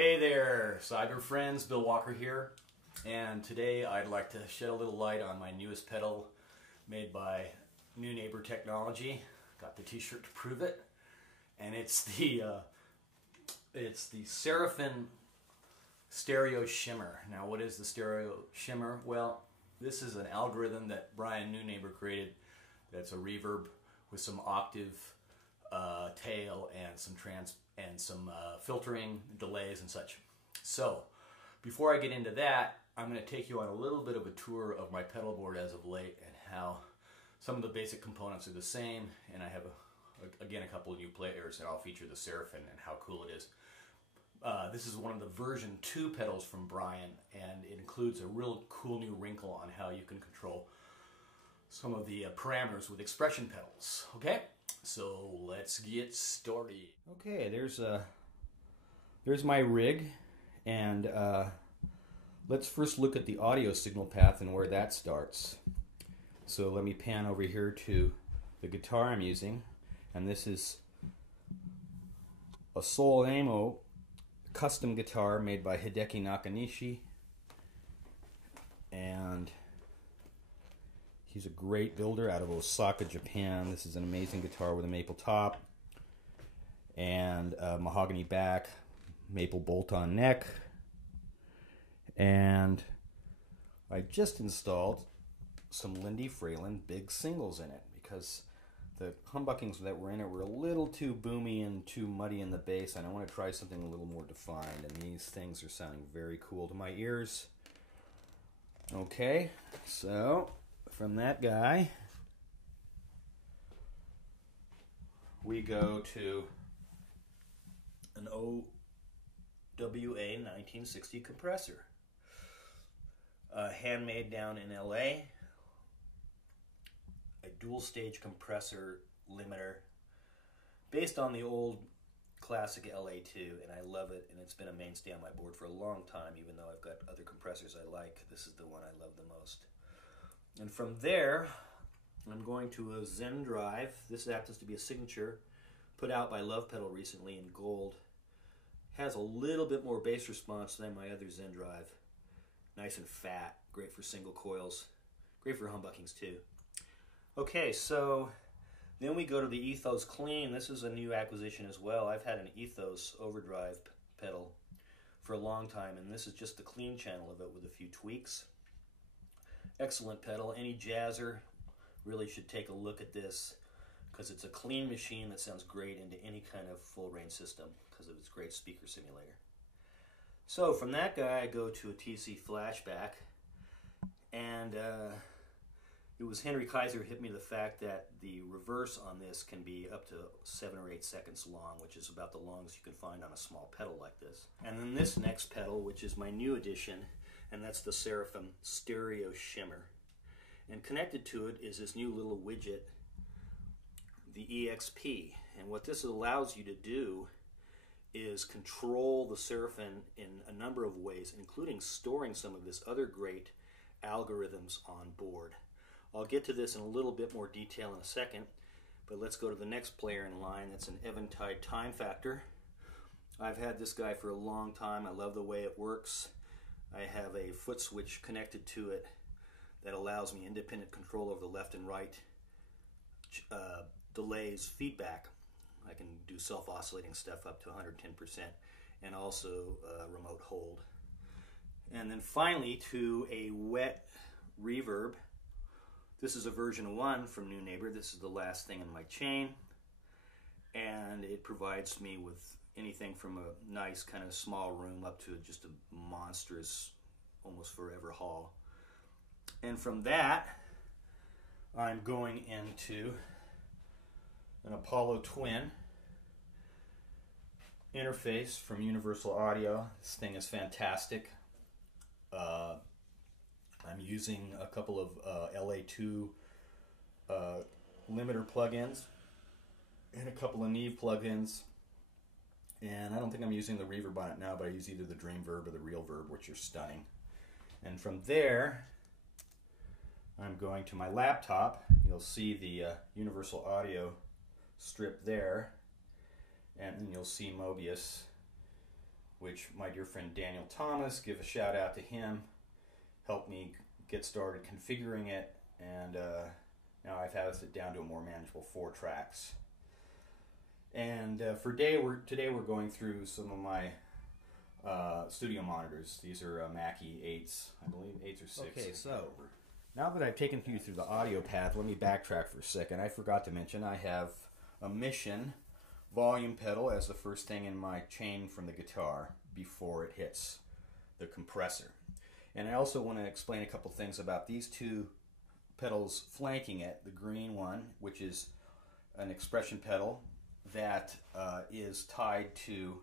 Hey there, cyber friends, Bill Walker here, and today I'd like to shed a little light on my newest pedal made by Neunaber technology. Got the t-shirt to prove it, and it's the Seraphin stereo shimmer. Now what is the stereo shimmer? Well, this is an algorithm that Brian Neunaber created that's a reverb with some octave tail and some filtering, delays and such. So before I get into that, I'm going to take you on a little bit of a tour of my pedal board as of late and how some of the basic components are the same, and I have again a couple of new players, and I'll feature the Seraphin and how cool it is. This is one of the version 2 pedals from Brian, and it includes a real cool new wrinkle on how you can control some of the parameters with expression pedals. Okay, so let's get started. Okay, there's my rig, and let's first look at the audio signal path and where that starts. So let me pan over here to the guitar I'm using, and this is a Soul Amo custom guitar made by Hideki Nakanishi, and he's a great builder out of Osaka, Japan. This is an amazing guitar with a maple top and a mahogany back, maple bolt-on neck, and I just installed some Lindy Fralin big singles in it because the humbuckings that were in it were a little too boomy and too muddy in the bass, and I want to try something a little more defined, and these things are sounding very cool to my ears. Okay, so from that guy, we go to an OWA 1960 compressor, handmade down in LA, a dual stage compressor limiter based on the old classic LA2, and I love it, and it's been a mainstay on my board for a long time, even though I've got other compressors I like. This is the one I love the most. And from there, I'm going to a Zen Drive. This happens to be a signature put out by Love Pedal recently in gold. Has a little bit more bass response than my other Zen Drive. Nice and fat, great for single coils, great for humbuckings too. Okay, so then we go to the Ethos Clean. This is a new acquisition as well. I've had an Ethos overdrive pedal for a long time, and this is just the clean channel of it with a few tweaks. Excellent pedal. Any jazzer really should take a look at this because it's a clean machine that sounds great into any kind of full range system because of its great speaker simulator. So from that guy I go to a TC Flashback, and it was Henry Kaiser hit me the fact that the reverse on this can be up to 7 or 8 seconds long, which is about the longest you can find on a small pedal like this. And then this next pedal, which is my new addition, and that's the Seraphim stereo shimmer. And connected to it is this new little widget, the EXP. And what this allows you to do is control the Seraphin in a number of ways, including storing some of this other great algorithms on board. I'll get to this in a little bit more detail in a second, but let's go to the next player in line. That's an Eventide time factor. I've had this guy for a long time. I love the way it works. I have a foot switch connected to it that allows me independent control over the left and right delays, feedback. I can do self-oscillating stuff up to 110%, and also remote hold. And then finally to a wet reverb. This is a version 1 from Neunaber. This is the last thing in my chain, and it provides me with anything from a nice kind of small room up to just a monstrous, almost forever haul. And from that, I'm going into an Apollo Twin interface from Universal Audio. This thing is fantastic. I'm using a couple of LA2 limiter plugins and a couple of Neve plugins. And I don't think I'm using the reverb on it now, but I use either the Dream Verb or the Real Verb, which are stunning. And from there, I'm going to my laptop. You'll see the Universal Audio strip there, and then you'll see Mobius which my dear friend Daniel Thomas, give a shout out to him, helped me get started configuring it, and now I've had it down to a more manageable 4 tracks. And today we're going through some of my studio monitors. These are Mackie 8s, I believe, 8s or 6. Okay, so now that I've taken you through the audio path, let me backtrack for a second. I forgot to mention I have a Mission volume pedal as the first thing in my chain from the guitar before it hits the compressor. And I also want to explain a couple things about these 2 pedals flanking it. The green one, which is an expression pedal that is tied to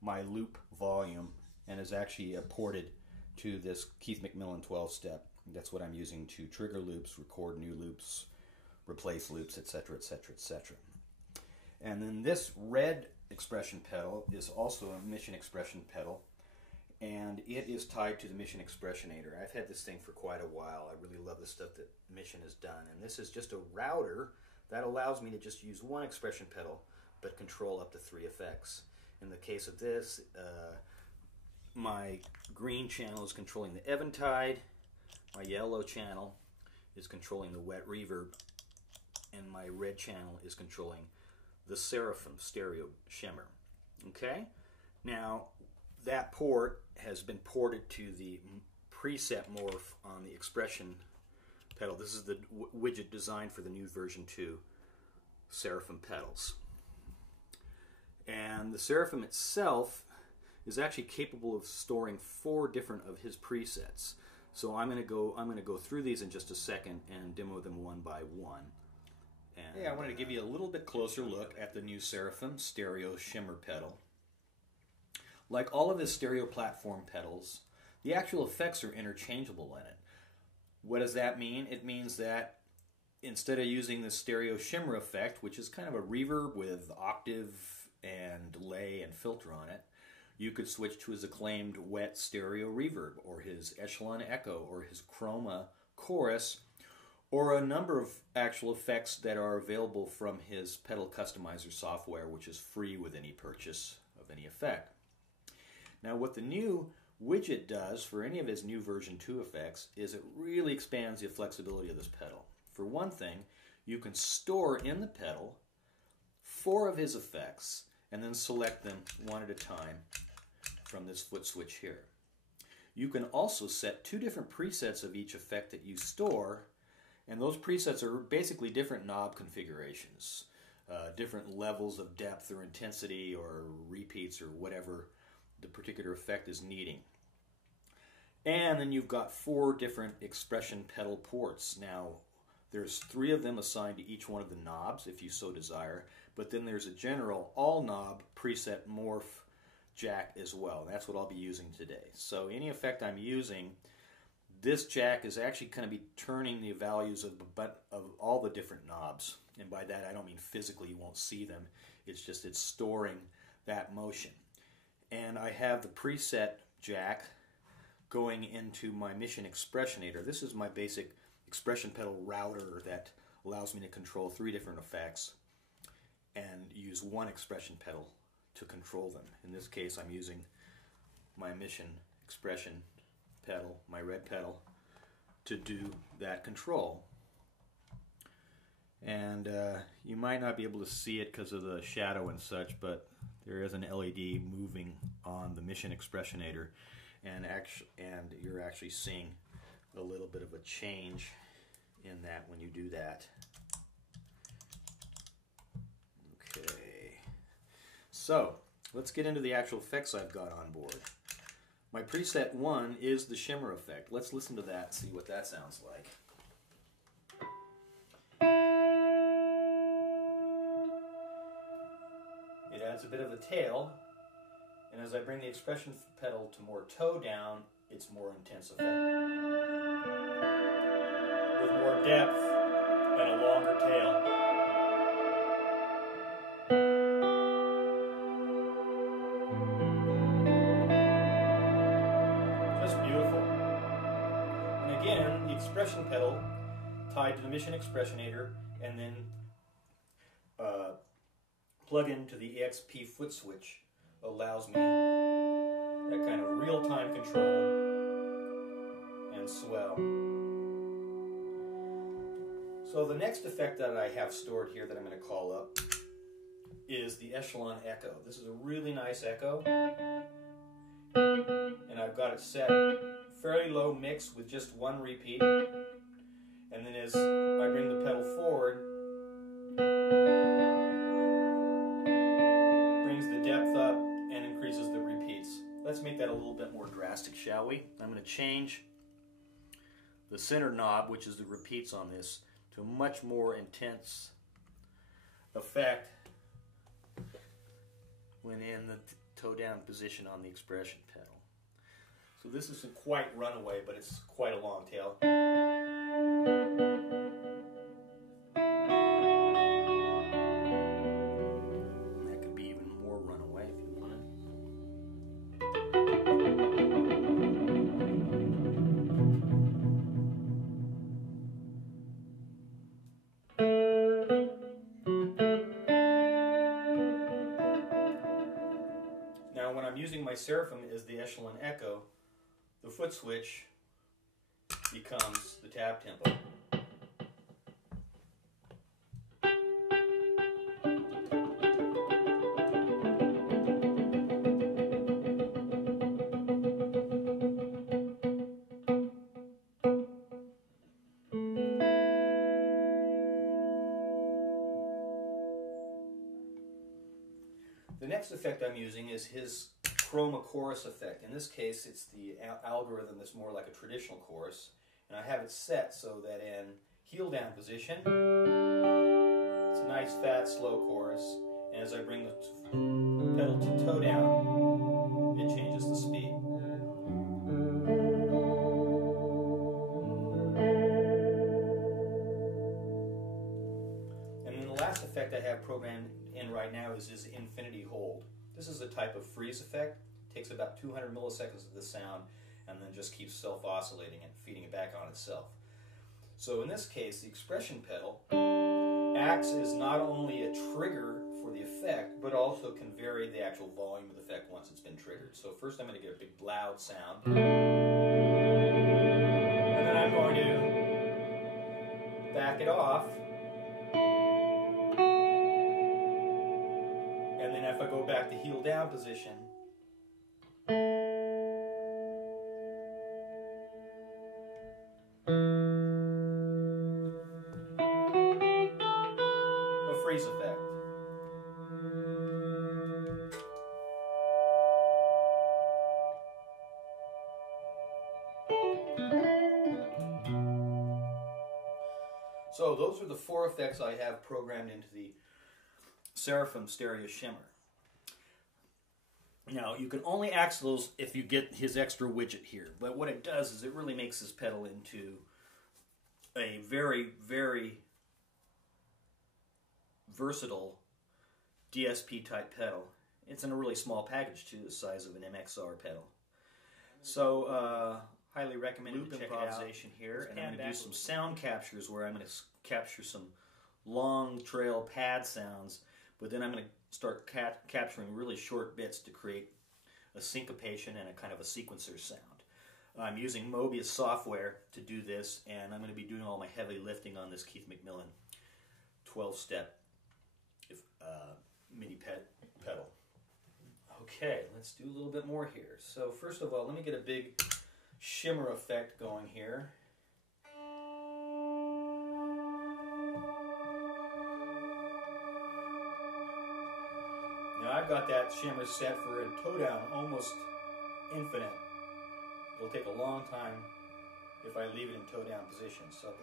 my loop volume and is actually ported to this Keith McMillan 12-step. That's what I'm using to trigger loops, record new loops, replace loops, etc., etc., etc. And then this red expression pedal is also a Mission expression pedal, and it is tied to the Mission Expressionator. I've had this thing for quite a while. I really love the stuff that Mission has done, and this is just a router that allows me to just use one expression pedal but control up to 3 effects. In the case of this, my green channel is controlling the Eventide, my yellow channel is controlling the wet reverb, and my red channel is controlling the Seraphim stereo shimmer. Okay? Now, that port has been ported to the preset morph on the expression pedal. This is the widget designed for the new version 2 Seraphim pedals. And the Seraphim itself is actually capable of storing 4 different of his presets. So I'm going to go through these in just a second and demo them one by one. And I wanted to give you a little bit closer look at the new Seraphim stereo shimmer pedal. Like all of his stereo platform pedals, the actual effects are interchangeable in it. What does that mean? It means that instead of using the stereo shimmer effect, which is kind of a reverb with octave and delay and filter on it, you could switch to his acclaimed wet stereo reverb, or his echelon echo, or his Chroma Chorus, or a number of actual effects that are available from his pedal customizer software, which is free with any purchase of any effect. Now, what the new widget does for any of his new version 2 effects is it really expands the flexibility of this pedal. For one thing, you can store in the pedal 4 of his effects and then select them one at a time from this foot switch here. You can also set 2 different presets of each effect that you store, and those presets are basically different knob configurations, different levels of depth or intensity or repeats or whatever the particular effect is needing. And then you've got 4 different expression pedal ports. Now, there's 3 of them assigned to each one of the knobs if you so desire, but then there's a general all knob preset morph jack as well. That's what I'll be using today. So any effect I'm using, this jack is actually going to be turning the values of all the different knobs. And by that I don't mean physically you won't see them. It's just it's storing that motion. And I have the preset jack going into my Mission Expressionator. This is my basic expression pedal router that allows me to control 3 different effects and use one expression pedal to control them. In this case, I'm using my Mission Expression pedal, my red pedal, to do that control. And you might not be able to see it because of the shadow and such, but there is an LED moving on the Mission Expressionator, and you're actually seeing a little bit of a change in that when you do that. Okay, so let's get into the actual effects I've got on board. My preset 1 is the Shimmer Effect. Let's listen to that and see what that sounds like. It adds a bit of a tail, and as I bring the expression pedal to more toe down, it's more intense effect. With more depth and a longer tail. Just beautiful. And again, the expression pedal tied to the Mission Expressionator, and then plug into the EXP foot switch allows me that kind of real-time control and swell. So the next effect that I have stored here that I'm going to call up is the echelon echo. This is a really nice echo, and I've got it set fairly low mix with just one repeat, and then as I bring the pedal forward, brings the depth up and increases the repeats. Let's make that a little bit more drastic, shall we? I'm going to change the center knob, which is the repeats on this, to a much more intense effect when in the toe down position on the expression pedal. So this isn't quite runaway, but it's quite a long tail. That could be even more runaway if you wanted. Now when I'm using my Seraphim as the echelon echo, the foot switch becomes the tap tempo. The next effect I'm using is his Chroma Chorus effect. In this case, it's the algorithm that's more like a traditional chorus, and I have it set so that in heel down position, it's a nice fat slow chorus, and as I bring the pedal to toe down, it changes the speed. And then the last effect I have programmed in right now is his infinity hold. This is a type of freeze effect. It takes about 200 milliseconds of the sound and then just keeps self-oscillating and feeding it back on itself. So in this case, the expression pedal acts as not only a trigger for the effect, but also can vary the actual volume of the effect once it's been triggered. So first I'm going to get a big loud sound. And then I'm going to back it off. And then if I go back to heel down position, a freeze effect. So those are the 4 effects I have programmed into the Seraphim Stereo Shimmer. Now, you can only access those if you get his extra widget here, but what it does is it really makes this pedal into a very, very versatile DSP type pedal. It's in a really small package too, the size of an MXR pedal. So, highly recommend loop improvisation here, and I'm going to do some sound captures where I'm going to capture some long trail pad sounds, but then I'm going to start capturing really short bits to create a syncopation and a kind of a sequencer sound. I'm using Mobius software to do this, and I'm going to be doing all my heavy lifting on this Keith McMillan 12-step MIDI pedal. Okay, let's do a little bit more here. So first of all, let me get a big shimmer effect going here. Now I've got that shimmer set for a toe down almost infinite. It'll take a long time if I leave it in toe down position. So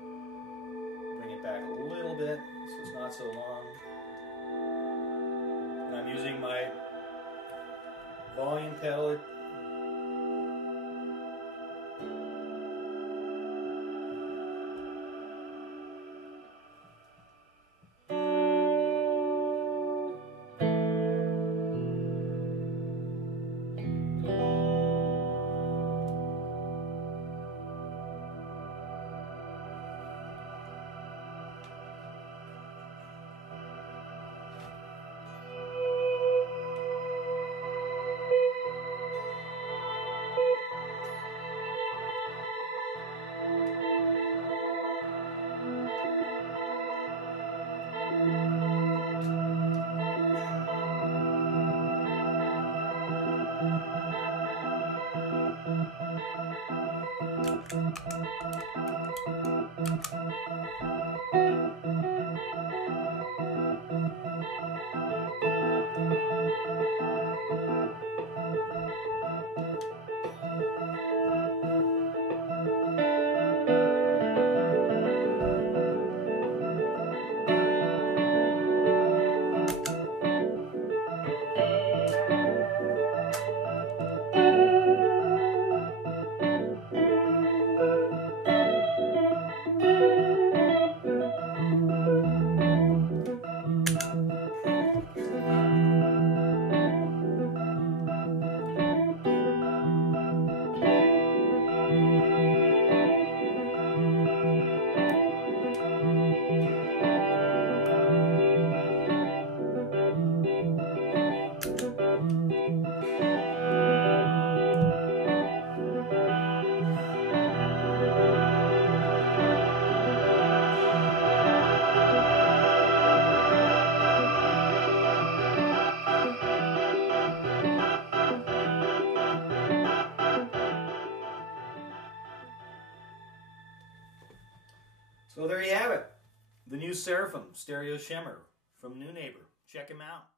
bring it back a little bit so it's not so long. And I'm using my volume pedal. So there you have it. The new Seraphim stereo shimmer from Neunaber. Check him out.